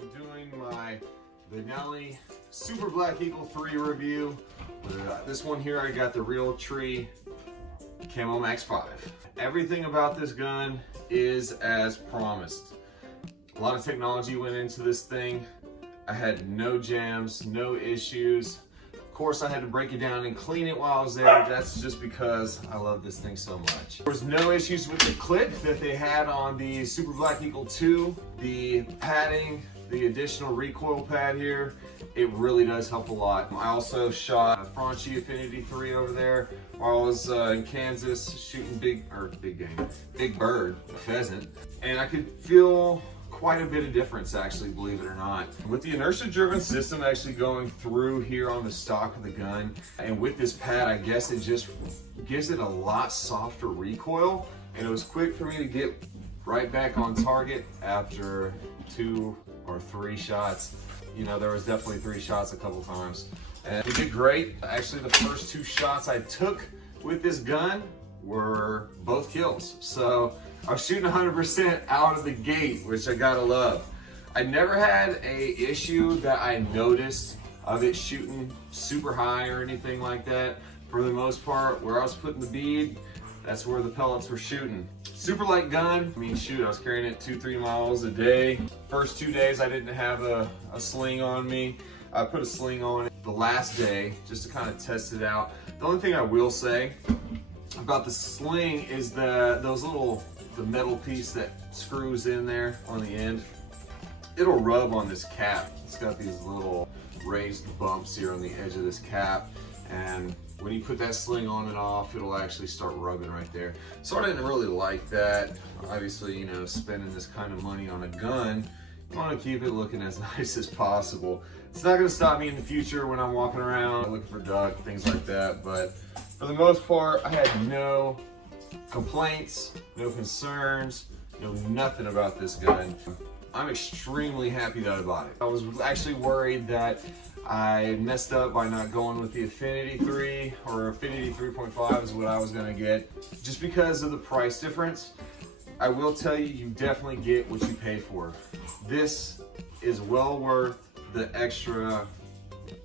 I'm doing my Benelli Super Black Eagle 3 review. This one here, I got the Real Tree Camo Max 5. Everything about this gun is as promised. A lot of technology went into this thing. I had no jams, no issues. Of course, I had to break it down and clean it while I was there. That's just because I love this thing so much. There was no issues with the clip that they had on the Super Black Eagle 2. The padding, the additional recoil pad here, it really does help a lot. I also shot a Franchi Affinity 3 over there while I was in Kansas shooting big bird, a pheasant, and I could feel quite a bit of difference, actually, believe it or not. With the inertia driven system actually going through here on the stock of the gun, and with this pad, I guess it just gives it a lot softer recoil, and it was quick for me to get right back on target after 2 or 3 shots. You know, there was definitely 3 shots a couple times, and we did great. Actually, the first 2 shots I took with this gun were both kills. So I was shooting 100% out of the gate, which I gotta love. I never had a issue that I noticed of it shooting super high or anything like that. For the most part, where I was putting the bead, that's where the pellets were shooting. Super light gun. I mean, shoot, I was carrying it 2-3 miles a day. First 2 days, I didn't have a sling on me. I put a sling on it the last day just to kind of test it out. The only thing I will say about the sling is the metal piece that screws in there on the end. It'll rub on this cap. It's got these little raised bumps here on the edge of this cap, and when you put that sling on and off, it'll actually start rubbing right there. So I didn't really like that. Obviously, you know, spending this kind of money on a gun, you want to keep it looking as nice as possible. It's not going to stop me in the future when I'm walking around looking for duck, things like that, but for the most part, I had no complaints, no concerns, nothing about this gun. I'm extremely happy that I bought it. I was actually worried that I messed up by not going with the Affinity 3 or Affinity 3.5 is what I was gonna get, just because of the price difference. I will tell you, you definitely get what you pay for. This is well worth the extra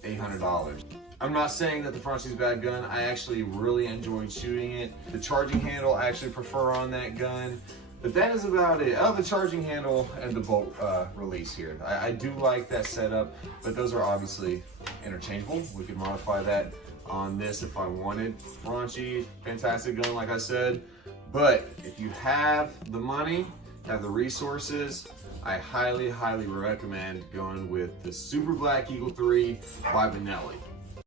$800. I'm not saying that the Franchi's a bad gun. I actually really enjoyed shooting it. The charging handle I actually prefer on that gun, but that is about it. Oh, the charging handle and the bolt release here. I do like that setup, but those are obviously interchangeable. We could modify that on this if I wanted. Franchi, fantastic gun, like I said. But if you have the money, have the resources, I highly, highly recommend going with the Super Black Eagle 3 by Benelli.